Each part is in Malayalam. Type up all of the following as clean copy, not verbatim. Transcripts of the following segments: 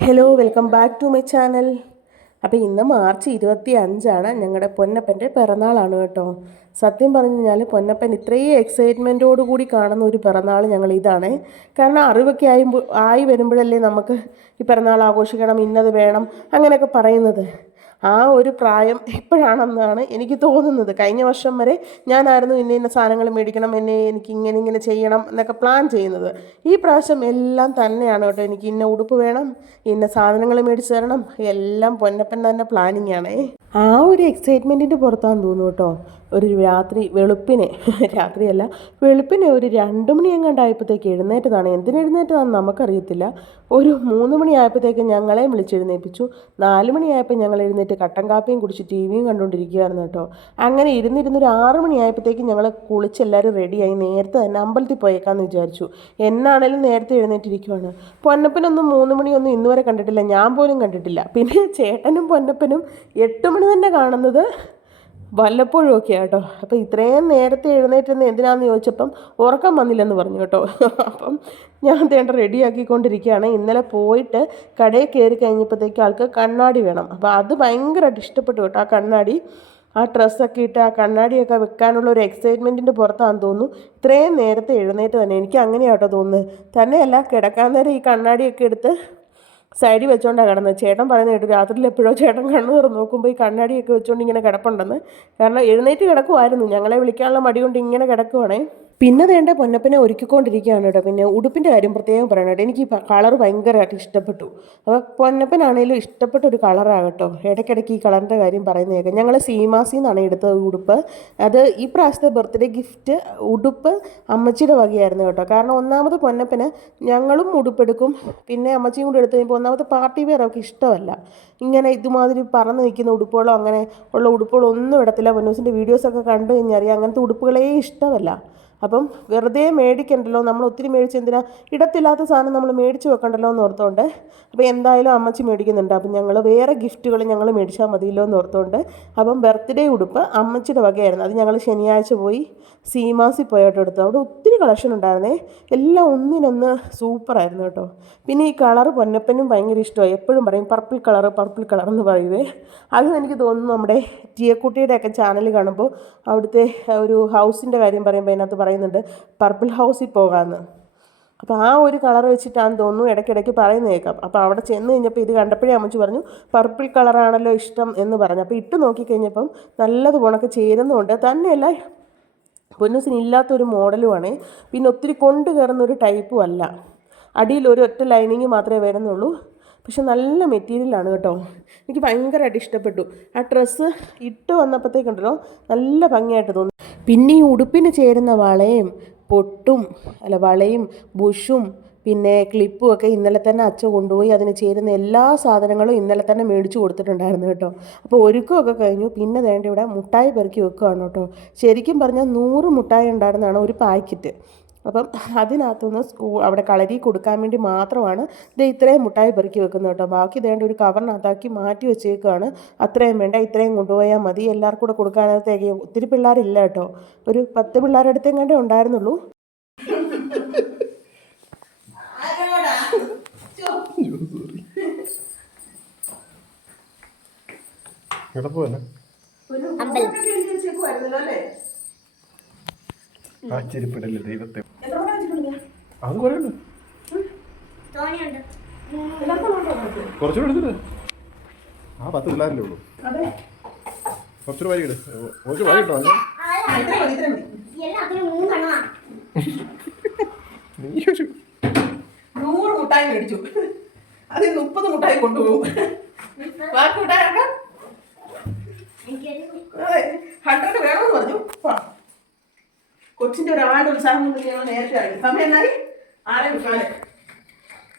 Hello welcome back to my channel. അപ്പോൾ ഇന്ന് മാർച്ച് 25 ഞങ്ങളുടെ പൊന്നപ്പൻ്റെ പിറന്നാളാണ് കേട്ടോ. സത്യം പറഞ്ഞു കഴിഞ്ഞാൽ പൊന്നപ്പൻ ഇത്രയും എക്സൈറ്റ്മെൻറ്റോടു കൂടി കാണുന്ന ഒരു പിറന്നാൾ ഞങ്ങൾ ഇതാണ്. കാരണം അറിവൊക്കെ ആയി വരുമ്പോഴല്ലേ നമുക്ക് ഈ പിറന്നാൾ ആഘോഷിക്കണം, ഇന്നത് വേണം അങ്ങനെയൊക്കെ പറയുന്നത്. ആ ഒരു പ്രായം ഇപ്പോഴാണെന്നാണ് എനിക്ക് തോന്നുന്നത്. കഴിഞ്ഞ വർഷം വരെ ഞാനായിരുന്നു ഇന്ന സാധനങ്ങൾ മേടിക്കണം, എനിക്ക് ഇങ്ങനെ ചെയ്യണം എന്നൊക്കെ പ്ലാൻ ചെയ്യുന്നത്. ഈ പ്രാവശ്യം എല്ലാം തന്നെയാണ് കേട്ടോ. എനിക്ക് ഇന്ന ഉടുപ്പ് വേണം, ഇന്ന സാധനങ്ങൾ മേടിച്ച് തരണം, എല്ലാം പൊന്നപ്പൻ തന്നെ പ്ലാനിങ് ആണേ. ആ ഒരു എക്സൈറ്റ്മെൻറ്റിൻ്റെ പുറത്താന്ന് തോന്നുന്നു കേട്ടോ. ഒരു രാത്രിയല്ല വെളുപ്പിനെ ഒരു 2 മണി എങ്ങാണ്ടായപ്പോഴത്തേക്ക് എഴുന്നേറ്റതാണ്. എന്തിനെഴുന്നേറ്റതാണെന്ന് നമുക്കറിയത്തില്ല. ഒരു 3 മണിയായപ്പോഴത്തേക്ക് ഞങ്ങളെ വിളിച്ചെഴുന്നേൽപ്പിച്ചു. 4 മണിയായപ്പോൾ ഞങ്ങൾ എഴുന്നേറ്റ് കട്ടൻ കാപ്പിയും കുടിച്ച് ടി വിയും കണ്ടുകൊണ്ടിരിക്കുകയായിരുന്നു കേട്ടോ. അങ്ങനെ ഇരുന്നൊരു 6 മണിയായപ്പോഴത്തേക്ക് ഞങ്ങൾ കുളിച്ചെല്ലാവരും റെഡിയായി നേരത്തെ തന്നെ അമ്പലത്തിൽ പോയേക്കാമെന്ന് വിചാരിച്ചു. എന്നാണേലും നേരത്തെ എഴുന്നേറ്റിരിക്കുവാണ്. പൊന്നപ്പനൊന്നും 3 മണിയൊന്നും ഇന്നുവരെ കണ്ടിട്ടില്ല, ഞാൻ പോലും കണ്ടിട്ടില്ല. പിന്നെ ചേട്ടനും പൊന്നപ്പനും 8 മണി തന്നെ കാണുന്നത് വല്ലപ്പോഴും ഒക്കെ കേട്ടോ. അപ്പോൾ ഇത്രയും നേരത്തെ എഴുന്നേറ്റെന്ന് എന്തിനാന്ന് ചോദിച്ചപ്പം ഉറക്കം വന്നില്ലെന്ന് പറഞ്ഞു കേട്ടോ. അപ്പം ഞാൻ തേണ്ട റെഡിയാക്കിക്കൊണ്ടിരിക്കുകയാണ്. ഇന്നലെ പോയിട്ട് കടയിൽ കയറി കഴിഞ്ഞപ്പോഴത്തേക്ക് ആൾക്ക് കണ്ണാടി വേണം. അപ്പോൾ അത് ഭയങ്കരമായിട്ട് ഇഷ്ടപ്പെട്ടു കേട്ടോ. ആ കണ്ണാടി, ആ ഡ്രസ്സൊക്കെ ഇട്ട് ആ കണ്ണാടിയൊക്കെ വെക്കാനുള്ള ഒരു എക്സൈറ്റ്മെൻറ്റിൻ്റെ പുറത്താണെന്ന് തോന്നുന്നു ഇത്രയും നേരത്തെ എഴുന്നേറ്റ് തന്നെ. എനിക്ക് അങ്ങനെയാണ് കേട്ടോ തോന്നുന്നത്. തന്നെയല്ല, കിടക്കാൻ നേരം ഈ കണ്ണാടിയൊക്കെ എടുത്ത് സൈഡിൽ വെച്ചോണ്ടാണ് കിടന്നത്. ചേട്ടൻ പറയുന്നത് കേട്ടു, രാത്രിയിൽ എപ്പോഴോ ചേട്ടൻ കണ്ണു തുറന്ന് നോക്കുമ്പോൾ ഈ കണ്ണാടിയൊക്കെ വെച്ചുകൊണ്ട് ഇങ്ങനെ കിടപ്പുണ്ടെന്ന്. കാരണം എഴുന്നേറ്റ് കിടക്കുമായിരുന്നു, ഞങ്ങളെ വിളിക്കാനുള്ള മടി കൊണ്ട് ഇങ്ങനെ കിടക്കുവാണേ. പിന്നെ വേണ്ട പൊന്നപ്പനെ ഒരുക്കിക്കൊണ്ടിരിക്കുകയാണ് കേട്ടോ. പിന്നെ ഉടുപ്പിൻ്റെ കാര്യം പ്രത്യേകം പറയണം കേട്ടോ. എനിക്ക് ഈ കളർ ഭയങ്കരമായിട്ട് ഇഷ്ടപ്പെട്ടു. അപ്പോൾ പൊന്നപ്പനാണേലും ഇഷ്ടപ്പെട്ട ഒരു കളറാണ് കേട്ടോ. ഇടയ്ക്കിടയ്ക്ക് ഈ കളറിൻ്റെ കാര്യം പറയുന്നതൊക്കെ. ഞങ്ങൾ സീമാസിൽ നിന്നാണ് എടുത്തത് ഉടുപ്പ്. അത് ഈ പ്രാവശ്യത്തെ ബർത്ത്ഡേ ഗിഫ്റ്റ് ഉടുപ്പ് അമ്മച്ചിയുടെ വകയായിരുന്നു കേട്ടോ. കാരണം ഒന്നാമത് പൊന്നപ്പന് ഞങ്ങളും ഉടുപ്പെടുക്കും, പിന്നെ അമ്മച്ചിയും കൂടി എടുത്ത് കഴിയുമ്പോൾ ഒന്നാമത് പാർട്ടി വെയറൊക്കെ ഇഷ്ടമല്ല. ഇങ്ങനെ ഇതുമാതിരി പറന്ന് നിൽക്കുന്ന ഉടുപ്പുകളോ അങ്ങനെ ഉള്ള ഉടുപ്പുകളോ ഒന്നും ഇടത്തില്ല. പൊന്നൂസിൻ്റെ വീഡിയോസൊക്കെ കണ്ടു കഴിഞ്ഞാൽ അറിയാം, അങ്ങനത്തെ ഉടുപ്പുകളേ ഇഷ്ടമല്ല. അപ്പം വെറുതെ മേടിക്കണ്ടല്ലോ, നമ്മൾ ഒത്തിരി മേടിച്ച് എന്തിനാ ഇടത്തില്ലാത്ത സാധനം നമ്മൾ മേടിച്ച് വെക്കണ്ടല്ലോ എന്ന് ഓർത്തുകൊണ്ട്. അപ്പോൾ എന്തായാലും അമ്മച്ചി മേടിക്കുന്നുണ്ട്. അപ്പം ഞങ്ങൾ വേറെ ഗിഫ്റ്റുകൾ ഞങ്ങൾ മേടിച്ചാൽ മതിയല്ലോ എന്ന് ഓർത്തുകൊണ്ട്. അപ്പം ബർത്ത്ഡേ ഉടുപ്പ് അമ്മച്ചിയുടെ വകയായിരുന്നു. അത് ഞങ്ങൾ ശനിയാഴ്ച പോയി സീമാസിൽ പോയിട്ട് എടുത്തു. അവിടെ ഒത്തിരി കളക്ഷൻ ഉണ്ടായിരുന്നേ. എല്ലാം ഒന്നിനൊന്ന് സൂപ്പറായിരുന്നു കേട്ടോ. പിന്നെ ഈ കളർ പൊന്നപ്പനും ഭയങ്കര ഇഷ്ടമായി. എപ്പോഴും പറയും പർപ്പിൾ കളർ എന്ന് പറയുവേ. അതും എനിക്ക് തോന്നുന്നു നമ്മുടെ ജിയക്കുട്ടിയുടെയൊക്കെ ചാനൽ കാണുമ്പോൾ അവിടുത്തെ ഒരു ഹൗസിൻ്റെ കാര്യം പറയുമ്പോൾ അതിനകത്ത് പറയുന്നുണ്ട് പർപ്പിൾ ഹൗസിൽ പോകാമെന്ന്. അപ്പോൾ ആ ഒരു കളർ വെച്ചിട്ടാണെന്ന് തോന്നുന്നു ഇടയ്ക്കിടയ്ക്ക് പറയുന്നത് കേൾക്കാം. അപ്പോൾ അവിടെ ചെന്ന് കഴിഞ്ഞപ്പോൾ ഇത് കണ്ടപ്പോഴേ അമ്മച്ചി പറഞ്ഞു പർപ്പിൾ കളറാണല്ലോ ഇഷ്ടം എന്ന് പറഞ്ഞു. അപ്പോൾ ഇട്ട് നോക്കിക്കഴിഞ്ഞപ്പം നല്ലത് ഉണക്ക് ചേരുന്നുണ്ട്. തന്നെയല്ല, പൊന്നൂസിന് ഇല്ലാത്തൊരു മോഡലുമാണ്. പിന്നെ ഒത്തിരി കൊണ്ട് കയറുന്നൊരു ടൈപ്പും അല്ല. അടിയിൽ ഒരു ഒറ്റ ലൈനിങ് മാത്രമേ വരുന്നുള്ളൂ. പക്ഷെ നല്ല മെറ്റീരിയലാണ് കേട്ടോ. എനിക്ക് ഭയങ്കരമായിട്ട് ഇഷ്ടപ്പെട്ടു. ആ ഡ്രസ്സ് ഇട്ട് വന്നപ്പോഴത്തേക്കുണ്ടല്ലോ നല്ല ഭംഗിയായിട്ട് തോന്നി. പിന്നെ ഈ ഉടുപ്പിന് ചേരുന്ന വളയും ബുഷും പിന്നെ ക്ലിപ്പും ഒക്കെ ഇന്നലെ തന്നെ അച്ഛൻ കൊണ്ടുപോയി അതിന് ചേരുന്ന എല്ലാ സാധനങ്ങളും ഇന്നലെ തന്നെ മേടിച്ചു കൊടുത്തിട്ടുണ്ടായിരുന്നു കേട്ടോ. അപ്പോൾ ഒരുക്കമൊക്കെ കഴിഞ്ഞു. പിന്നെ വേണ്ട ഇവിടെ മുട്ടായി പെറുക്കി വെക്കുകയാണ് കേട്ടോ. ശരിക്കും പറഞ്ഞാൽ 100 മുട്ടായി ഉണ്ടായിരുന്നതാണ് ഒരു പാക്കറ്റ്. അപ്പം അതിനകത്തുനിന്ന് അവിടെ കളരി കൊടുക്കാൻ വേണ്ടി മാത്രമാണ് ഇത്രയും മുട്ടായി പെറുക്കി വെക്കുന്നത് കേട്ടോ. ബാക്കി വേണ്ട ഒരു കവറിനകത്താക്കി മാറ്റി വെച്ചേക്കുകയാണ്. അത്രയും വേണ്ട, ഇത്രയും കൊണ്ടുപോയാൽ മതി, എല്ലാവർക്കും കൂടെ കൊടുക്കാനകത്തേക്ക്. ഒത്തിരി പിള്ളേരില്ല കേട്ടോ, ഒരു 10 പിള്ളേരുടെ അടുത്തേം കണ്ടേ ഉണ്ടായിരുന്നുള്ളൂ. ആശ്ചര്യപ്പെടല്ലേ ദൈവത്തെ. അത് കുറയുണ്ട്, കുറച്ചുകൂടെ എടുത്തിട്ട്. ആ 10 പിള്ളേരല്ലേ ഉള്ളൂ. കുറച്ചുകൂടെ വൈകിട്ട് കുറച്ച് വൈകിട്ടോ. നീ ഒരു 100 മുട്ടായി മേടിച്ചു, അതിൽ 30 മുട്ടായി കൊണ്ടുപോകും. ബാക്കി മുട്ടായി 100 വേണമെന്ന് പറഞ്ഞു. കൊച്ചിന്റെ ഒരു ആട് ഉത്സാഹം കൊണ്ട് ഞങ്ങൾ നേരത്തെ ആയി. സമയം എന്നായി 6:45.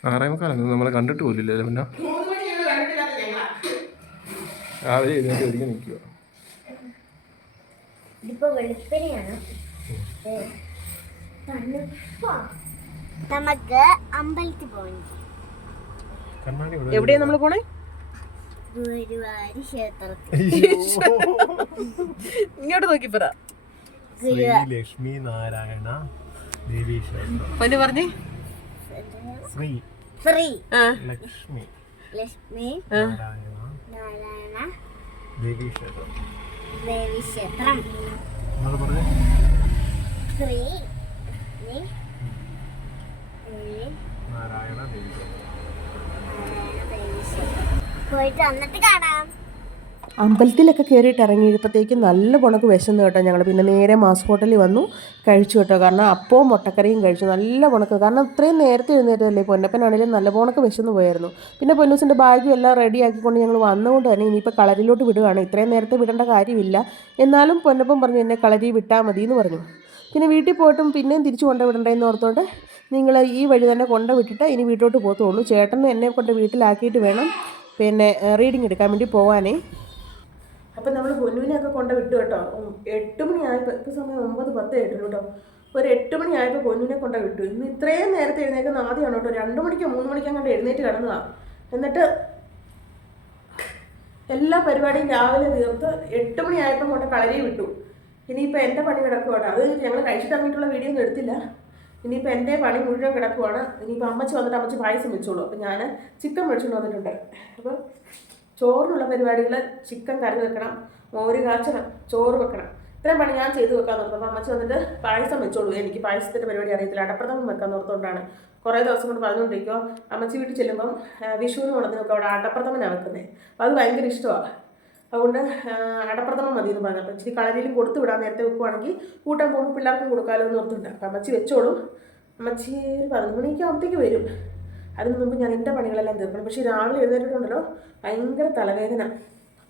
6:45 നമ്മളെ കണ്ടിട്ട് പോലില്ല. പിന്നെ 3 മണി ഞങ്ങൾ കണ്ടിട്ടില്ലാത്ത ഞങ്ങളാ. രാവിലെ എഴുന്നേറ്റ് ഒരുങ്ങി നിൽക്കുക. നമുക്ക് അമ്പലത്തിൽ പോകണം. എവിടെയാ നമ്മൾ പോണേ? ഗുരുവായൂർ ക്ഷേത്രത്തിൽ. ഇങ്ങോട്ട് നോക്കി പറ. ശ്രീ ലക്ഷ്മി നാരായണ ദേവീ ക്ഷേത്രം. പറഞ്ഞേ ശ്രീ ശ്രീ ലക്ഷ്മി ലക്ഷ്മി ആ, നാരായണ ദേവീക്ഷേത്രം ദേവീക്ഷേത്രം പറഞ്ഞേ ശ്രീ നാരായണ ദേവീക്ഷേത്രം പോയിട്ട് വന്നിട്ട് കാണാം. അമ്പലത്തിലൊക്കെ കയറിയിട്ട് ഇറങ്ങിയപ്പോഴത്തേക്കും നല്ല പുണക്ക് വിശന്നു കേട്ടോ. ഞങ്ങൾ പിന്നെ നേരെ മാസ് ഹോട്ടലിൽ വന്നു കഴിച്ചു കേട്ടോ. കാരണം അപ്പവും മുട്ടക്കറിയും കഴിച്ചു. നല്ല പുണക്ക്, കാരണം ഇത്രയും നേരത്തെ എഴുന്നേറ്റതല്ലേ. പൊന്നപ്പനാണെങ്കിലും നല്ല പുണക്ക് വിശന്ന് പോയായിരുന്നു. പിന്നെ പൊന്നൂസിൻ്റെ ബാഗും എല്ലാം റെഡി ആക്കിക്കൊണ്ട് ഞങ്ങൾ വന്നുകൊണ്ട് തന്നെ ഇനിയിപ്പോൾ കളരിയിലോട്ട് വിടുകയാണ്. ഇത്രയും നേരത്തെ വിടേണ്ട കാര്യമില്ല. എന്നാലും പൊന്നപ്പൻ പറഞ്ഞു എന്നെ കളരി വിട്ടാൽ മതി എന്ന് പറഞ്ഞു. പിന്നെ വീട്ടിൽ പോയിട്ടും പിന്നെയും തിരിച്ചു കൊണ്ട് വിടണ്ടേന്ന് ഓർത്തുകൊണ്ട് നിങ്ങൾ ഈ വഴി തന്നെ കൊണ്ട് വിട്ടിട്ട് ഇനി വീട്ടിലോട്ട് പോകത്തുള്ളൂ. ചേട്ടനും എന്നെ കൊണ്ട് വീട്ടിലാക്കിയിട്ട് വേണം പിന്നെ റീഡിങ് എടുക്കാൻ വേണ്ടി പോകാനേ. അപ്പം നമ്മൾ പൊന്നുവിനെയൊക്കെ കൊണ്ട് വിട്ടു കേട്ടോ. 8 മണിയായപ്പോൾ, ഇപ്പോൾ സമയം 9:10 ആയിട്ടുള്ളൂ കേട്ടോ. ഒരു 8 മണിയായപ്പോൾ പൊന്നുവിനെ കൊണ്ട് വിട്ടു. ഇന്ന് ഇത്രയും നേരത്തെ എഴുന്നേൽക്കുന്ന ആദ്യമാണ് കേട്ടോ. 2 മണിക്കോ 3 മണിക്കോ കണ്ട് എഴുന്നേറ്റ് കിടന്നതാണ്. എന്നിട്ട് എല്ലാ പരിപാടിയും രാവിലെ തീർത്ത് 8 മണിയായപ്പോൾ കൊണ്ട് കളരി വിട്ടു. ഇനിയിപ്പോൾ എൻ്റെ പണി കിടക്കുവാണ്. അത് ഞങ്ങൾ കഴിച്ചിട്ട് അങ്ങോട്ടുള്ള വീഡിയോ ഒന്നും എടുത്തില്ല. ഇനിയിപ്പോൾ എൻ്റെ പണി മുഴുവൻ കിടക്കുവാണ്. ഇനിയിപ്പോൾ അമ്മച്ചി വന്നിട്ട് അമ്മച്ചി പായസം വെച്ചോളൂ. അപ്പോൾ ഞാൻ ചിക്കൻ മേടിച്ചുകൊണ്ട് വന്നിട്ടുണ്ട്. അപ്പോൾ ചോറിനുള്ള പരിപാടികൾ ചിക്കൻ കറി വെക്കണം, മോര് കാച്ചണം, ചോറ് വെക്കണം. ഇത്രയും പണി ഞാൻ ചെയ്ത് വെക്കാൻ നോക്കും. അപ്പോൾ അമ്മച്ചി വന്നിട്ട് പായസം വെച്ചോളൂ. എനിക്ക് പായസത്തിൻ്റെ പരിപാടി അറിയത്തില്ല. അടപ്രഥമൻ വെക്കാൻ ഓർത്തുകൊണ്ടാണ് കുറേ ദിവസം കൊണ്ട് പറഞ്ഞുകൊണ്ടിരിക്കുമോ. അമ്മച്ചി വീട്ടിൽ ചെല്ലുമ്പം വിഷുവിന് കൊണ്ടുവന്നൊക്കെ അവിടെ അടപ്രഥമനാണ് വെക്കുന്നത്. അപ്പോൾ അത് ഭയങ്കര ഇഷ്ടമാണ്. അതുകൊണ്ട് അടപ്രഥമൻ മതി എന്ന് പറഞ്ഞു. അപ്പോൾ ഇച്ചിരി കളരിയിലും കൊടുത്തു വിടാൻ നേരത്തെ വെക്കുവാണെങ്കിൽ കൂട്ടാൻ പോകുമ്പോൾ പിള്ളേർക്കും കൊടുക്കാമല്ലോ എന്ന് ഓർത്തുണ്ട്. അപ്പോൾ അമ്മച്ചി വെച്ചോളൂ. അമ്മച്ചി ഒരു 11 മണിക്ക് ആകുമ്പോഴത്തേക്ക് വരും. അതിന് മുമ്പ് ഞാൻ എൻ്റെ പണികളെല്ലാം തീർക്കണം. പക്ഷേ രാവിലെ എഴുന്നേറ്റിട്ടുണ്ടല്ലോ ഭയങ്കര തലവേദന.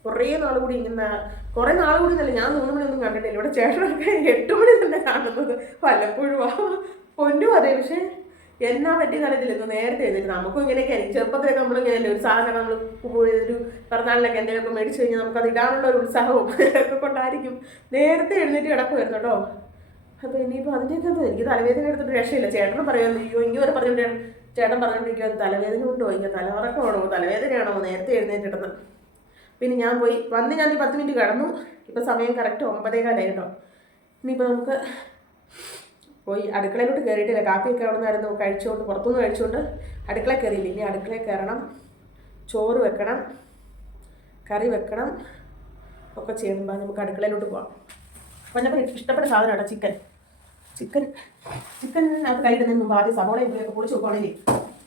കുറേ നാൾ കൂടി ഇങ്ങനെ, കുറേ നാൾ കൂടി എന്നല്ല, ഞാൻ 3 മണിയൊന്നും കണ്ടിട്ടില്ല. ഇവിടെ ചേട്ടനൊക്കെ 8 മണി തന്നെ കാണുന്നത് വല്ലപ്പോഴും. പൊന്നും അതെ. പക്ഷേ എന്നാ പറ്റിയെന്ന് അറിയത്തില്ല. ഇന്ന് നേരത്തെ എഴുന്നേറ്റ്. നമുക്കും ഇങ്ങനെയൊക്കെ ആയിരിക്കും. ചെറുപ്പത്തിലൊക്കെ നമ്മളിങ്ങനെയല്ലേ ഒരു സാധനം നമ്മൾ ഒരു പിറന്നാളിലൊക്കെ എന്തെങ്കിലുമൊക്കെ മേടിച്ച് കഴിഞ്ഞാൽ നമുക്കത് ഇടാനുള്ള ഒരു ഉത്സാഹവും ഒക്കെ കൊണ്ടായിരിക്കും നേരത്തെ എഴുന്നേറ്റ് കിടക്കുമായിരുന്നു കേട്ടോ. അപ്പോൾ ഇനിയിപ്പോൾ അതിൻ്റെയൊക്കെ ഒന്നും എനിക്ക് തലവേദന എടുത്തിട്ട് രക്ഷയില്ല. ചേട്ടനും പറയുന്നത് അയ്യോ ഇങ്ങനെ വരെ പറഞ്ഞുകൊണ്ട് ചേട്ടൻ പറഞ്ഞുകൊണ്ടിരിക്കുക തലവേദന ഉണ്ടോ, ഇങ്ങനെ തലവറക്കമാണോ, തലവേദനയാണോ, നേരത്തെ എഴുന്നേറ്റിടുന്നത്. പിന്നെ ഞാൻ പോയി വന്ന് ഞാൻ 10 മിനിറ്റ് കിടന്നു. ഇപ്പോൾ സമയം കറക്റ്റ് 9:15 കേട്ടോ. ഇനിയിപ്പോൾ നമുക്ക് പോയി അടുക്കളയിലോട്ട് കയറിയിട്ടില്ല. കാപ്പിയൊക്കെ അവിടെ നിന്നായിരുന്നു കഴിച്ചുകൊണ്ട്, പുറത്തുനിന്ന് കഴിച്ചുകൊണ്ട് അടുക്കളയിൽ കയറിയില്ല. ഇനി അടുക്കളയിൽ കയറണം, ചോറ് വെക്കണം, കറി വെക്കണം, ഒക്കെ ചെയ്യുമ്പോൾ നമുക്ക് അടുക്കളയിലോട്ട് പോകാം. അപ്പം ഞാൻ ഇഷ്ടപ്പെട്ട സാധനം കേട്ടോ ചിക്കനകത്ത് കഴിക്കുന്നതിന് മുമ്പ് ആദ്യം സവോളയും പുളിയൊക്കെ പൊളിച്ച് വെക്കുകയാണെങ്കിൽ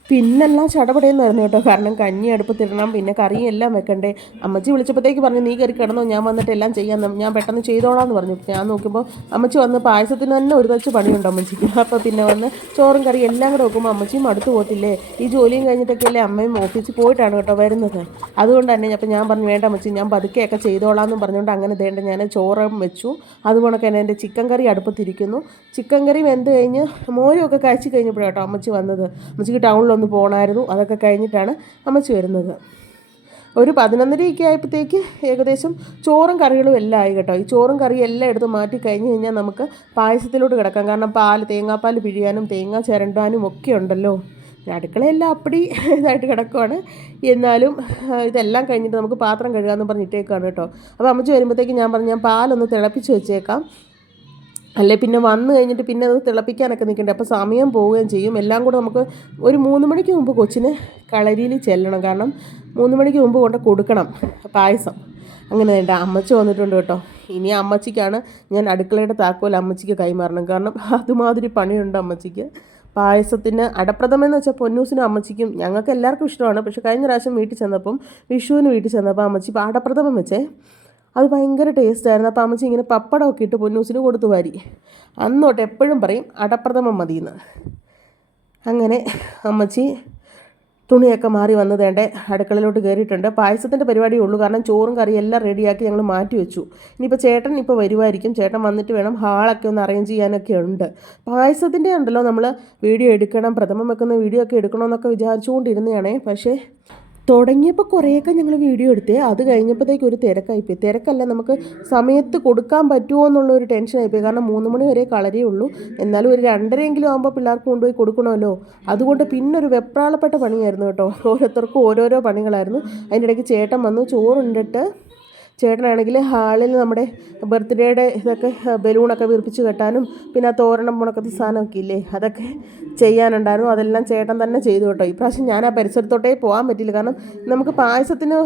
പിന്നെല്ലാം ചടപടയെന്നായിരുന്നു കേട്ടോ. കാരണം കഞ്ഞി അടുപ്പത്തിടണം, പിന്നെ കറിയും എല്ലാം വെക്കണ്ടേ. അമ്മച്ചി വിളിച്ചപ്പോഴത്തേക്ക് പറഞ്ഞു നീ കയറി കിടന്നോ, ഞാൻ വന്നിട്ട് എല്ലാം ചെയ്യാൻ, ഞാൻ പെട്ടെന്ന് ചെയ്തോളാം എന്ന് പറഞ്ഞു. ഞാൻ നോക്കുമ്പോൾ അമ്മച്ചി വന്ന് പായസത്തിന് തന്നെ ഒരു തച്ച് പണിയുണ്ട് അമ്മച്ചിക്ക്. അപ്പോൾ പിന്നെ വന്ന് ചോറും കറിയും എല്ലാം കൂടെ വെക്കുമ്പോൾ അമ്മച്ചിയും അടുത്ത് പോകത്തില്ലേ. ഈ ജോലിയും കഴിഞ്ഞിട്ടൊക്കെയല്ലേ അമ്മയും ഓഫീസിൽ പോയിട്ടാണ് കേട്ടോ വരുന്നത്. അതുകൊണ്ട് തന്നെ അപ്പോൾ ഞാൻ പറഞ്ഞു വേണ്ട അമ്മച്ചി ഞാൻ പതുക്കെയൊക്കെ ചെയ്തോളാം എന്ന് പറഞ്ഞുകൊണ്ട് അങ്ങനെ ദേണ്ട ഞാൻ ചോറും വെച്ചു. അതുപോലെ തന്നെ എൻ്റെ ചിക്കൻ കറി അടുപ്പത്തിരിക്കുന്നു. ചിക്കൻ കറി വെന്ത് കഴിഞ്ഞ് മോരുമൊക്കെ കഴിച്ച് കഴിഞ്ഞപ്പോഴാട്ടോ അമ്മച്ചി വന്നത്. അമ്മച്ചിക്ക് ടൗണിലൊന്ന് പോകണമായിരുന്നു. അതൊക്കെ കഴിഞ്ഞിട്ടാണ് അമ്മച്ചി വരുന്നത്. ഒരു 11:30 ആയപ്പോഴത്തേക്ക് ഏകദേശം ചോറും കറികളും എല്ലാം ആയി കേട്ടോ. ഈ ചോറും കറിയും എല്ലാം എടുത്ത് മാറ്റി കഴിഞ്ഞ് കഴിഞ്ഞാൽ നമുക്ക് പായസത്തിലോട്ട് കിടക്കാം. കാരണം തേങ്ങാപ്പാൽ പിഴിയാനും തേങ്ങ ചിരണ്ടാനും ഒക്കെ ഉണ്ടല്ലോ. അടുക്കളയെല്ലാം അപ്പടി ഇതായിട്ട് കിടക്കുവാണ്. എന്നാലും ഇതെല്ലാം കഴിഞ്ഞിട്ട് നമുക്ക് പാത്രം കഴുകാമെന്ന് പറഞ്ഞിട്ടേക്കാണ് കേട്ടോ. അപ്പോൾ അമ്മച്ചി വരുമ്പോഴത്തേക്ക് ഞാൻ പറഞ്ഞു ഞാൻ പാലൊന്ന് തിളപ്പിച്ച് വെച്ചേക്കാം, അല്ലേ പിന്നെ വന്നു കഴിഞ്ഞിട്ട് പിന്നെ അത് തിളപ്പിക്കാനൊക്കെ നിൽക്കണ്ടേ. അപ്പോൾ സമയം പോവുകയും ചെയ്യും. എല്ലാം കൂടെ നമുക്ക് ഒരു 3 മണിക്ക് മുമ്പ് കൊച്ചിന് കളരിയിൽ ചെല്ലണം. കാരണം 3 മണിക്ക് മുമ്പ് കൊണ്ട് കൊടുക്കണം പായസം. അങ്ങനെ വേണ്ട അമ്മച്ചി വന്നിട്ടുണ്ട് കേട്ടോ. ഇനി അമ്മച്ചിക്കാണ് ഞാൻ അടുക്കളയുടെ താക്കോൽ അമ്മച്ചിക്ക് കൈമാറണം. കാരണം അതുമാതിരി പണിയുണ്ട് അമ്മച്ചിക്ക്. പായസത്തിന് അടപ്രഥമൻ എന്ന് വെച്ചാൽ പൊന്നൂസിനും അമ്മച്ചിക്കും ഞങ്ങൾക്ക് എല്ലാവർക്കും ഇഷ്ടമാണ്. പക്ഷേ കഴിഞ്ഞ പ്രാവശ്യം വീട്ടിൽ ചെന്നപ്പം വിഷുവിന് വീട്ടിൽ ചെന്നപ്പോൾ അമ്മച്ചി അടപ്രഥമൻ വെച്ചേ അത് ഭയങ്കര ടേസ്റ്റായിരുന്നു. അപ്പോൾ അമ്മച്ചി ഇങ്ങനെ പപ്പടമൊക്കെ ഇട്ട് പൊന്നൂസിന് കൊടുത്തു വാരി. അന്നോട്ട് എപ്പോഴും പറയും അടപ്രഥമൻ മതിയെന്ന്. അങ്ങനെ അമ്മച്ചി തുണിയൊക്കെ മാറി വന്നതേണ്ടേ അടുക്കളയിലോട്ട് കയറിയിട്ടുണ്ട്. പായസത്തിൻ്റെ പരിപാടിയേ ഉള്ളൂ. കാരണം ചോറും കറിയും എല്ലാം റെഡിയാക്കി ഞങ്ങൾ മാറ്റി വെച്ചു. ഇനിയിപ്പോൾ ചേട്ടൻ ഇപ്പോൾ വരുമായിരിക്കും. ചേട്ടൻ വന്നിട്ട് വേണം ഹാളൊക്കെ ഒന്ന് അറേഞ്ച് ചെയ്യാനൊക്കെ ഉണ്ട്. പായസത്തിൻ്റെ ഉണ്ടല്ലോ നമ്മൾ വീഡിയോ എടുക്കണം, പ്രഥമം വെക്കുന്ന വീഡിയോ ഒക്കെ എടുക്കണമെന്നൊക്കെ വിചാരിച്ചുകൊണ്ടിരുന്നതാണേ. പക്ഷേ തുടങ്ങിയപ്പോൾ കുറേയൊക്കെ ഞങ്ങൾ വീഡിയോ എടുത്തേ. അത് കഴിഞ്ഞപ്പോഴത്തേക്ക് ഒരു തിരക്കായിപ്പോയി. തിരക്കല്ല, നമുക്ക് സമയത്ത് കൊടുക്കാൻ പറ്റുമോ എന്നുള്ളൊരു ടെൻഷനായിപ്പോയി. കാരണം 3 മണി വരെ കളരേ ഉള്ളൂ. എന്നാലും ഒരു 2:30 ആകുമ്പോൾ പിള്ളേർക്ക് കൊണ്ടുപോയി കൊടുക്കണമല്ലോ. അതുകൊണ്ട് പിന്നെ ഒരു വെപ്രാളപ്പെട്ട പണിയായിരുന്നു കേട്ടോ. ഓരോരുത്തർക്കും ഓരോരോ പണികളായിരുന്നു. അതിൻ്റെ ഇടയ്ക്ക് ചേട്ടൻ വന്നു ചോറുണ്ടിട്ട് ചേട്ടനാണെങ്കിൽ ഹാളിൽ നമ്മുടെ ബർത്ത്ഡേയുടെ ഇതൊക്കെ ബലൂണൊക്കെ വീർപ്പിച്ച് കെട്ടാനും പിന്നെ ആ തോരണം മുണക്കത്തെ സാധനമൊക്കെ ഇല്ലേ അതൊക്കെ ചെയ്യാനുണ്ടായിരുന്നു. അതെല്ലാം ചേട്ടൻ തന്നെ ചെയ്തു കേട്ടോ. ഇപ്രാവശ്യം ഞാൻ ആ പരിസരത്തോട്ടേ പോകാൻ പറ്റിയില്ല, കാരണം നമുക്ക് പായസത്തിന്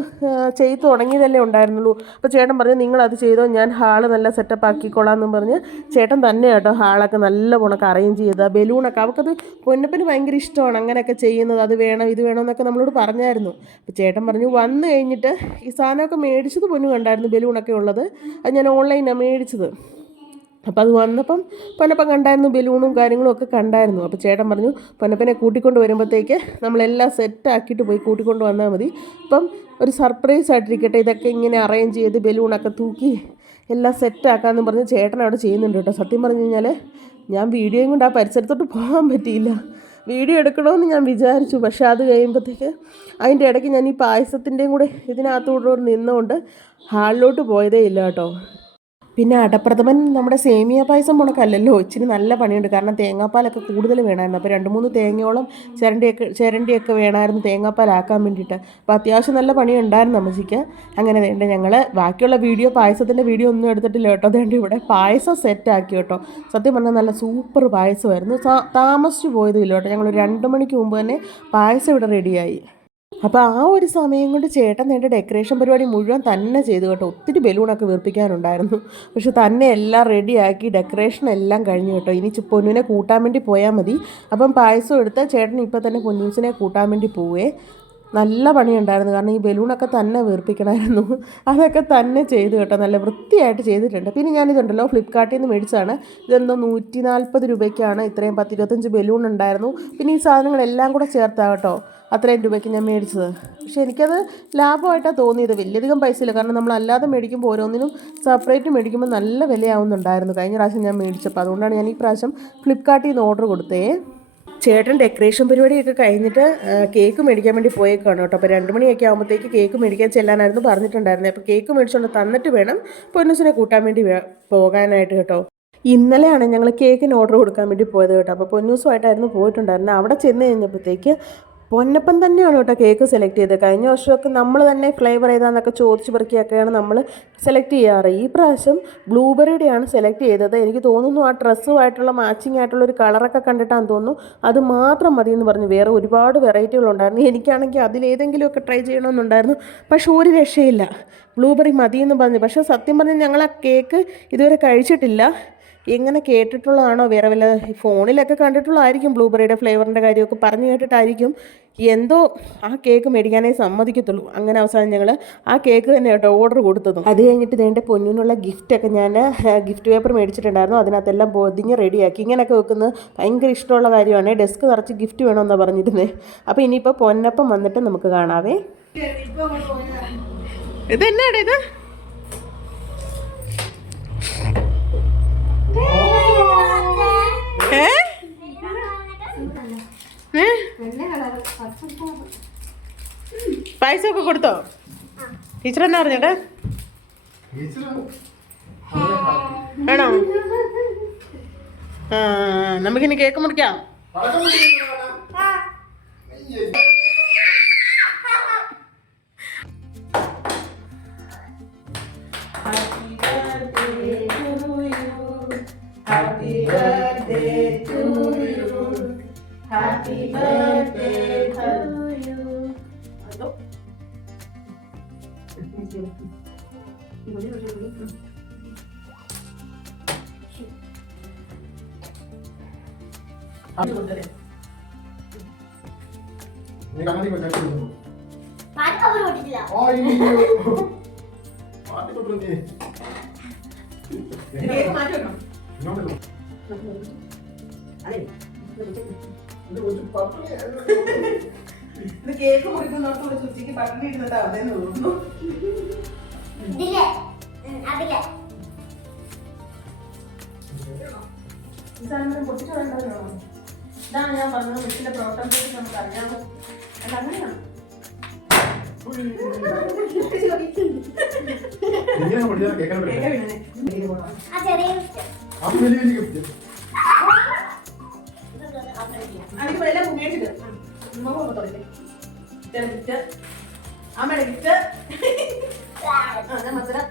ചെയ്ത് തുടങ്ങിയതല്ലേ ഉണ്ടായിരുന്നുള്ളൂ. അപ്പോൾ ചേട്ടൻ പറഞ്ഞു നിങ്ങളത് ചെയ്തോ, ഞാൻ ഹാള് നല്ല സെറ്റപ്പ് ആക്കിക്കോളാം എന്നും പറഞ്ഞ് ചേട്ടൻ തന്നെ കേട്ടോ ഹാളൊക്കെ നല്ല ഉണക്ക് അറേഞ്ച് ചെയ്ത് ബലൂണൊക്കെ അവൾക്കത് പൊന്നപ്പന് ഭയങ്കര ഇഷ്ടമാണ് അങ്ങനെയൊക്കെ ചെയ്യുന്നത്. അത് വേണം ഇത് വേണമെന്നൊക്കെ നമ്മളോട് പറഞ്ഞായിരുന്നു. അപ്പോൾ ചേട്ടൻ പറഞ്ഞു വന്നു കഴിഞ്ഞിട്ട് ഈ സാധനമൊക്കെ മേടിച്ചത് പൊന്നു കണ്ടായിരുന്നു, ബലൂണൊക്കെ ഉള്ളത്. അത് ഞാൻ ഓൺലൈനാണ് മേടിച്ചത്. അപ്പോൾ അത് വന്നപ്പം പൊന്നപ്പൻ കണ്ടായിരുന്നു, ബലൂണും കാര്യങ്ങളും ഒക്കെ കണ്ടായിരുന്നു. അപ്പോൾ ചേട്ടൻ പറഞ്ഞു പൊന്നപ്പനെ കൂട്ടിക്കൊണ്ട് വരുമ്പോഴത്തേക്ക് നമ്മളെല്ലാം സെറ്റാക്കിയിട്ട് പോയി കൂട്ടിക്കൊണ്ട് വന്നാൽ മതി, അപ്പം ഒരു സർപ്രൈസ് ആയിട്ടിരിക്കട്ടെ, ഇതൊക്കെ ഇങ്ങനെ അറേഞ്ച് ചെയ്ത് ബലൂണൊക്കെ തൂക്കി എല്ലാം സെറ്റാക്കാമെന്ന് പറഞ്ഞ് ചേട്ടൻ അവിടെ ചെയ്യുന്നുണ്ട് കേട്ടോ. സത്യം പറഞ്ഞു കഴിഞ്ഞാൽ ഞാൻ വീഡിയോയും കൊണ്ട് ആ പരിസരത്തോട്ട് പോകാൻ പറ്റിയില്ല. വീഡിയോ എടുക്കണമെന്ന് ഞാൻ വിചാരിച്ചു, പക്ഷേ അത് കഴിയുമ്പോഴത്തേക്ക് അതിൻ്റെ ഇടയ്ക്ക് ഞാൻ ഈ പായസത്തിൻ്റെയും കൂടെ ഇതിനകത്തൂടെ നിന്നുകൊണ്ട് ഹാളിലോട്ട് പോയതേ ഇല്ല കേട്ടോ. പിന്നെ അടപ്രഥമൻ നമ്മുടെ സേമിയ പായസം മുണക്കല്ലല്ലോ, ഇച്ചിരി നല്ല പണിയുണ്ട്, കാരണം തേങ്ങാപ്പാലൊക്കെ കൂടുതൽ വേണമായിരുന്നു. അപ്പോൾ 2-3 തേങ്ങയോളം ചിരണ്ടിയൊക്കെ വേണമായിരുന്നു തേങ്ങാപ്പാലാക്കാൻ വേണ്ടിയിട്ട്. അപ്പോൾ അത്യാവശ്യം നല്ല പണിയുണ്ടായിരുന്നു അമ്മച്ചിക്ക്. അങ്ങനെ വേണ്ട ഞങ്ങൾ ബാക്കിയുള്ള വീഡിയോ പായസത്തിൻ്റെ വീഡിയോ ഒന്നും എടുത്തിട്ടില്ല കേട്ടോ. അതുകൊണ്ട് ഇവിടെ പായസം സെറ്റാക്കി കേട്ടോ. സത്യം പറഞ്ഞാൽ നല്ല സൂപ്പർ പായസമായിരുന്നു. താമസിച്ചു പോയതും ഇല്ല കേട്ടോ. ഞങ്ങൾ 2 മണിക്ക് മുമ്പ് തന്നെ പായസം ഇവിടെ റെഡിയായി. അപ്പോൾ ആ ഒരു സമയം കൊണ്ട് ചേട്ടൻ എൻ്റെ ഡെക്കറേഷൻ പരിപാടി മുഴുവൻ തന്നെ ചെയ്തു കേട്ടോ. ഒത്തിരി ബലൂണൊക്കെ വീർപ്പിക്കാനുണ്ടായിരുന്നു, പക്ഷെ തന്നെ എല്ലാം റെഡിയാക്കി ഡെക്കറേഷൻ എല്ലാം കഴിഞ്ഞു കേട്ടോ. ഇനി പൊന്നുവിനെ കൂട്ടാൻ വേണ്ടി പോയാൽ മതി. അപ്പം പായസം എടുത്ത് ചേട്ടൻ ഇപ്പോൾ തന്നെ പൊന്നൂസിനെ കൂട്ടാൻ വേണ്ടി പോവേ. നല്ല പണിയുണ്ടായിരുന്നു, കാരണം ഈ ബലൂണൊക്കെ തന്നെ വീർപ്പിക്കണമായിരുന്നു. അതൊക്കെ തന്നെ ചെയ്തു കേട്ടോ, നല്ല വൃത്തിയായിട്ട് ചെയ്തിട്ടുണ്ട്. പിന്നെ ഞാനിതുണ്ടല്ലോ ഫ്ലിപ്കാർട്ടിൽ നിന്ന് മേടിച്ചതാണ്. ഇതെന്തോ 140 രൂപയ്ക്കാണ് ഇത്രയും 10-25 ബലൂൺ ഉണ്ടായിരുന്നു. പിന്നെ ഈ സാധനങ്ങളെല്ലാം കൂടെ ചേർത്താ കേട്ടോ അത്രയും രൂപയ്ക്ക് ഞാൻ മേടിച്ചത്. പക്ഷേ എനിക്കത് ലാഭമായിട്ടാണ് തോന്നിയത്. വലിയധികം പൈസ ഇല്ല, കാരണം നമ്മൾ അല്ലാതെ മേടിക്കുമ്പോൾ ഓരോന്നിനും സെപ്പറേറ്റ് മേടിക്കുമ്പോൾ നല്ല വിലയാവുന്നുണ്ടായിരുന്നു കഴിഞ്ഞ പ്രാവശ്യം ഞാൻ മേടിച്ചപ്പോൾ. അതുകൊണ്ടാണ് ഞാൻ ഈ പ്രാവശ്യം ഫ്ലിപ്കാർട്ടിൽ നിന്ന് ഓർഡർ കൊടുത്തേ. ചേട്ടൻ ഡെക്കറേഷൻ പരിപാടിയൊക്കെ കഴിഞ്ഞിട്ട് കേക്ക് മേടിക്കാൻ വേണ്ടി പോയേക്കാണ് കേട്ടോ. അപ്പോൾ 2 മണിയൊക്കെ ആകുമ്പോഴത്തേക്ക് കേക്ക് മേടിക്കാൻ ചെല്ലാനായിരുന്നു പറഞ്ഞിട്ടുണ്ടായിരുന്നത്. അപ്പോൾ കേക്ക് മേടിച്ചുകൊണ്ട് തന്നിട്ട് വേണം പൊന്നൂസിനെ കൂട്ടാൻ വേണ്ടി പോകാനായിട്ട് കേട്ടോ. ഇന്നലെയാണ് ഞങ്ങൾ കേക്കിന് ഓർഡർ കൊടുക്കാൻ വേണ്ടി പോയത് കേട്ടോ. അപ്പോൾ പൊന്നൂസുമായിട്ടായിരുന്നു പോയിട്ടുണ്ടായിരുന്നത്. അവിടെ ചെന്ന് കഴിഞ്ഞപ്പോഴത്തേക്ക് പൊന്നപ്പൻ തന്നെയാണ് കേട്ടോ കേക്ക് സെലക്ട് ചെയ്തത്. കഴിഞ്ഞ വർഷമൊക്കെ നമ്മൾ തന്നെ ഫ്ലേവർ ഏതാണെന്നൊക്കെ ചോദിച്ച് പെറുക്കിയൊക്കെയാണ് നമ്മൾ സെലക്ട് ചെയ്യാറ്. ഈ പ്രാവശ്യം ബ്ലൂബെറിയുടെയാണ് സെലക്ട് ചെയ്തത്. എനിക്ക് തോന്നുന്നു ആ ഡ്രസ്സുമായിട്ടുള്ള മാച്ചിങ് ആയിട്ടുള്ള ഒരു കളറൊക്കെ കണ്ടിട്ടാണെന്ന് തോന്നുന്നു അത് മാത്രം മതി എന്ന് പറഞ്ഞു. വേറെ ഒരുപാട് വെറൈറ്റികളുണ്ടായിരുന്നു. എനിക്കാണെങ്കിൽ അതിലേതെങ്കിലുമൊക്കെ ട്രൈ ചെയ്യണമെന്നുണ്ടായിരുന്നു, പക്ഷെ ഒരു രക്ഷയില്ല, ബ്ലൂബെറി മതിയെന്ന് പറഞ്ഞു. പക്ഷേ സത്യം പറഞ്ഞാൽ ഞങ്ങൾ ആ കേക്ക് ഇതുവരെ കഴിച്ചിട്ടില്ല. എങ്ങനെ കേട്ടിട്ടുള്ളതാണോ വേറെ വല്ല ഫോണിലൊക്കെ കണ്ടിട്ടുള്ളതായിരിക്കും, ബ്ലൂബെറിയുടെ ഫ്ലേവറിൻ്റെ കാര്യമൊക്കെ പറഞ്ഞു കേട്ടിട്ടായിരിക്കും. എന്തോ ആ കേക്ക് മേടിക്കാനേ സമ്മതിക്കത്തുള്ളൂ. അങ്ങനെ അവസാനം ഞങ്ങൾ ആ കേക്ക് തന്നെ കേട്ടോ ഓർഡർ കൊടുത്തതും. അത് കഴിഞ്ഞിട്ട് ഇതിൻ്റെ പൊന്നിനുള്ള ഗിഫ്റ്റൊക്കെ ഞാൻ ഗിഫ്റ്റ് പേപ്പർ മേടിച്ചിട്ടുണ്ടായിരുന്നു. അതിനകത്തെല്ലാം പൊതിഞ്ഞ് റെഡിയാക്കി. ഇങ്ങനെയൊക്കെ വെക്കുന്നത് ഭയങ്കര ഇഷ്ടമുള്ള കാര്യമാണ്. ഡെസ്ക് നിറച്ച് ഗിഫ്റ്റ് വേണമെന്നാണ് പറഞ്ഞിരുന്നത്. അപ്പോൾ ഇനിയിപ്പോൾ പൊന്നപ്പം വന്നിട്ട് നമുക്ക് കാണാവേ. ഇതെന്നാടെ ഇത്? പായസമൊക്കെ കൊടുത്തോ? ടീച്ചർ എന്നാ പറഞ്ഞേട്ടാ? ആണോ? നമുക്കിനി കേക്ക് മുറിക്കാം. Happy birthday to you. Happy birthday to you. Hello. Cake മുറിക്കുന്നോർത്ത് സുച്ചിക്ക് പട്ടിണി ഇരുന്നിട്ട് അതേന്ന് തോന്നുന്നു. പൊട്ടിച്ചു വേണ്ടല്ലോ. ഇതാണ് ഞാൻ പറഞ്ഞത്, വീട്ടിലെ പ്രവർത്തനം പറ്റി നമുക്ക് അറിയാമോ? അല്ല അങ്ങനെയാണ്. അമ്മയുടെ ഗിഫ്റ്റ് ഞാൻ മധുരം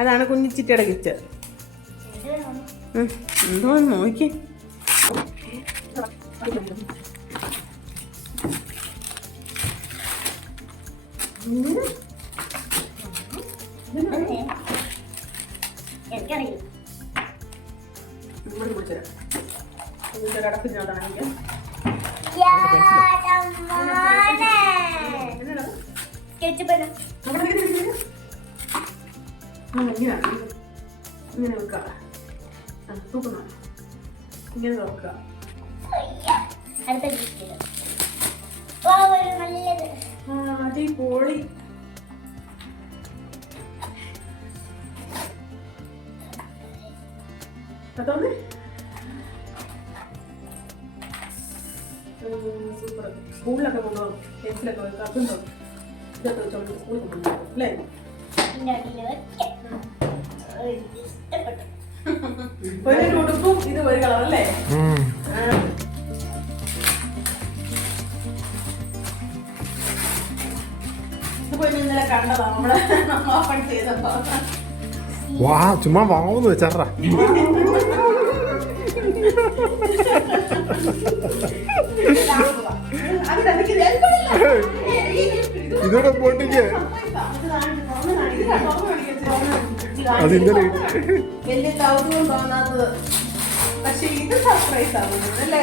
അതാണ് കുഞ്ഞിച്ചിട്ടയുടെ ഗിഫ്റ്റ്. എന്തോ നോക്കി എനിക്കറിയില്ല. അടപ്പിനാണെങ്കിൽ ഇങ്ങനെ വെക്കുക. തൂക്കുന്ന ഇങ്ങനെ നോക്കുക. അടിപൊളി. അതൊന്ന് സൂപ്പർ. സ്കൂളിലൊക്കെ കൊണ്ടുപോകും. പെൻസിലൊക്കെ വെക്കുക. അതുണ്ടോ ഇതൊക്കെ വെച്ചോണ്ട് സ്കൂളിൽ കൊണ്ടുപോകും അല്ലേ? ഒരു ഉടുപ്പും ഇത് ഒരു കളർ അല്ലേ? ഇതിപ്പോ ഇന്നലെ കണ്ടതാ നമ്മള് ഓപ്പൺ ചെയ്തപ്പോ. വാ ചുമ്മാ വാങ്ങുന്നു വെച്ചാറാ. ഇതോടെ പോണ്ടിക്ക് അതിന്നലെ വലിയ കൗതുകം തോന്നാത്തത്. പക്ഷെ ഇത് സർപ്രൈസ് ആവുന്നത് അല്ലേ?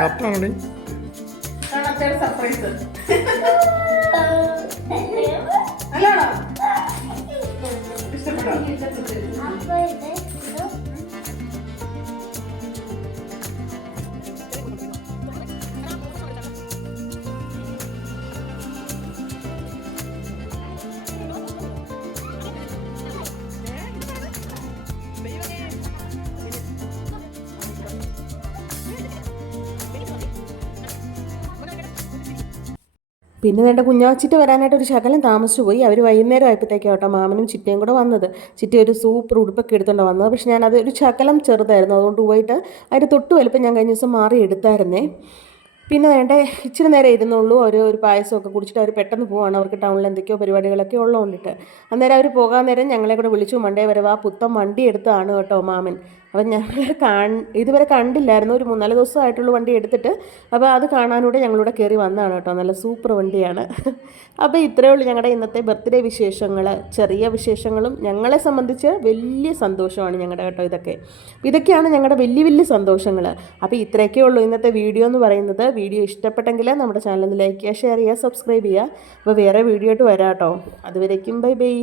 കറക്റ്റാണോടി? സർപ്രൈസ് അല്ലാണോ? ഇഷ്ടപ്പെട്ടോ? പിന്നെ വേണ്ട കുഞ്ഞാച്ചിട്ട് വരാനായിട്ട് ഒരു ശകലം താമസിച്ചു പോയി. അവർ വൈകുന്നേരം ആയപ്പോഴത്തേക്കാണ് കേട്ടോ മാമനും ചിറ്റയും കൂടെ വന്നത്. ചിറ്റ ഒരു സൂപ്പർ ഉടുപ്പൊക്കെ എടുത്തുകൊണ്ട് വന്നത്. പക്ഷെ ഞാനത് ഒരു ശകലം ചെറുതായിരുന്നു, അതുകൊണ്ട് പോയിട്ട് അതിൻ്റെ തൊട്ട് വലുപ്പം ഞാൻ കഴിഞ്ഞ ദിവസം മാറി എടുത്തായിരുന്നേ. പിന്നെ വേണ്ട ഇച്ചിരി നേരം ഇരുന്നുള്ളൂ. ഒരു പായസമൊക്കെ കുടിച്ചിട്ട് അവർ പെട്ടെന്ന് പോവാണ്. അവർക്ക് ടൗണിൽ എന്തൊക്കെയോ പരിപാടികളൊക്കെ ഉള്ളതുകൊണ്ടിട്ട്. അന്നേരം അവർ പോകാൻ നേരം ഞങ്ങളെ കൂടെ വിളിച്ചു. മണ്ടേ വരവാ പുത്തൻ വണ്ടി എടുത്താണ് കേട്ടോ മാമൻ. അപ്പം ഞങ്ങൾ ഇതുവരെ കണ്ടില്ലായിരുന്നു. ഒരു 3-4 ദിവസമായിട്ടുള്ള വണ്ടി എടുത്തിട്ട്. അപ്പോൾ അത് കാണാനൂടെ ഞങ്ങളിവിടെ കയറി വന്നതാണ് കേട്ടോ. നല്ല സൂപ്പർ വണ്ടിയാണ്. അപ്പോൾ ഇത്രയേ ഉള്ളൂ ഞങ്ങളുടെ ഇന്നത്തെ ബർത്ത്ഡേ വിശേഷങ്ങൾ. ചെറിയ വിശേഷങ്ങളും ഞങ്ങളെ സംബന്ധിച്ച് വലിയ സന്തോഷമാണ് ഞങ്ങളുടെ കേട്ടോ. ഇതൊക്കെയാണ് ഞങ്ങളുടെ വലിയ വലിയ സന്തോഷങ്ങൾ. അപ്പോൾ ഇത്രയൊക്കെ ഉള്ളൂ ഇന്നത്തെ വീഡിയോ എന്ന് പറയുന്നത്. വീഡിയോ ഇഷ്ടപ്പെട്ടെങ്കിൽ നമ്മുടെ ചാനൽ ഒന്ന് ലൈക്ക് ചെയ്യുക, ഷെയർ ചെയ്യുക, സബ്സ്ക്രൈബ് ചെയ്യുക. അപ്പോൾ വേറെ വീഡിയോ ആയിട്ട് വരാം കേട്ടോ. അതുവരേക്കും ബൈ ബൈ.